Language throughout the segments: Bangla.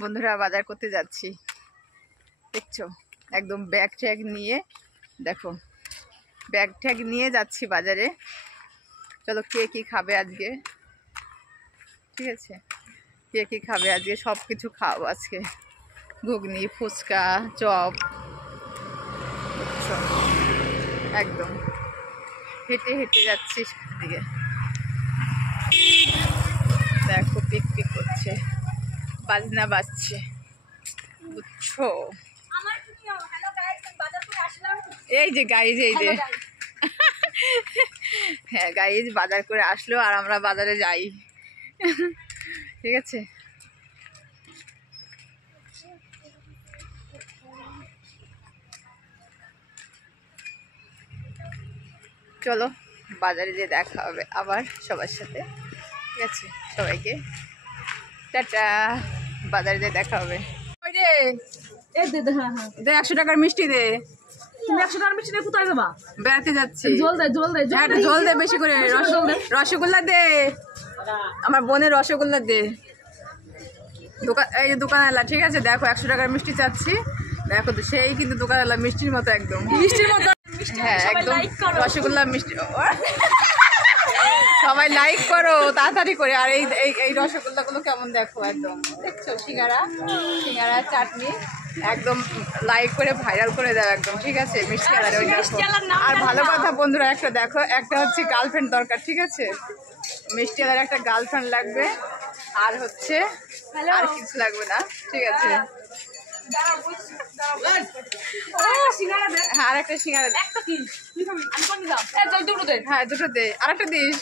বন্ধুরা বাজার করতে যাচ্ছি, দেখছো একদম ব্যাগ ট্যাগ নিয়ে, দেখো ব্যাগ ট্যাগ নিয়ে যাচ্ছি বাজারে। চলো কে কি খাবে আজকে, ঠিক আছে, কে কি খাবে আজকে, সব কিছু খাবো আজকে, ঘুগনি, ফুচকা, চপ, একদম হেঁটে হেঁটে যাচ্ছি সেদিকে। দেখো পিক পিক করছে, বাজনা বাজছে, বুঝছো? এই যে গাইজ, এই যে হ্যাঁ গাইজ বাজার করে আসলো আর আমরা বাজারে যাই, ঠিক আছে। চলো বাজারে যেয়ে দেখা হবে আবার সবার সাথে, ঠিক আছে। সবাইকে টাটা, বাজারে যেয়ে দেখা হবে। ওই রে দে 100 টাকার মিষ্টি দে। তুমি 100 টাকার মিষ্টি নিয়ে কোথায় যাবা? বেড়াতে যাচ্ছি। জল দে, জল দে, হ্যাঁ জল দে বেশি করে, রসগোল্লা দে, আমার বোনের রসগোল্লা দে। দোকান, এই দোকানওয়ালা, ঠিক আছে, দেখো 100 টাকার মিষ্টি চাচ্ছি, দেখো তো সেই কিন্তু দোকানওয়ালা মিষ্টির মতো, একদম মিষ্টির মতো, হ্যাঁ একদম রসগোল্লা মিষ্টি। সবাই লাইক করো তাড়াতাড়ি করে। আর এই এই রসগোল্লাগুলো কেমন দেখো, একদম দেখছো, সিঙ্গারা, সিঙ্গারা চাটনি, একদম লাইক করে ভাইরাল করে দাও একদম, ঠিক আছে। মিষ্টি আলাদা ওই দেখো। আর ভালো কথা বন্ধুরা, একটা দেখো, একটা হচ্ছে গার্লফ্রেন্ড দরকার, ঠিক আছে, মিষ্টি আলাদা একটা গার্লফ্রেন্ড লাগবে, আর হচ্ছে আর কিছু লাগবে না, ঠিক আছে। হ্যাঁ আর একটা সিঙ্গারা, হ্যাঁ দুটো দে, আর একটা দিস।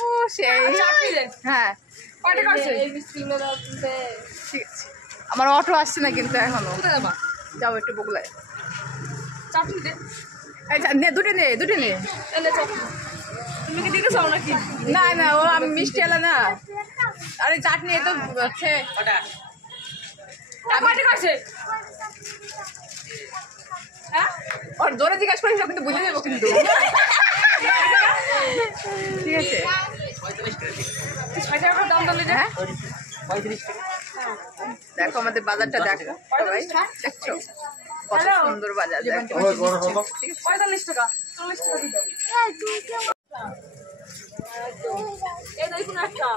ও সেই, হ্যাঁ ঠিক আছে। আমার অটো আসছে না কিন্তু এখনো, যাও একটু বগুলায়, দুটো নে, দুটো নে। না না ও আমি মিষ্টি এলা না, আরে চাটনি এ তো হচ্ছে ওর জোরে জিজ্ঞাসা করিস কিন্তু বুঝে যাবো কিন্তু, ঠিক আছে। দেখো আমাদের বাজারটা দেখো সবাই, দেখছো কত সুন্দর বাজার, দেখো 45 টাকা, 40 টাকা দিও। এই দেখুন একটা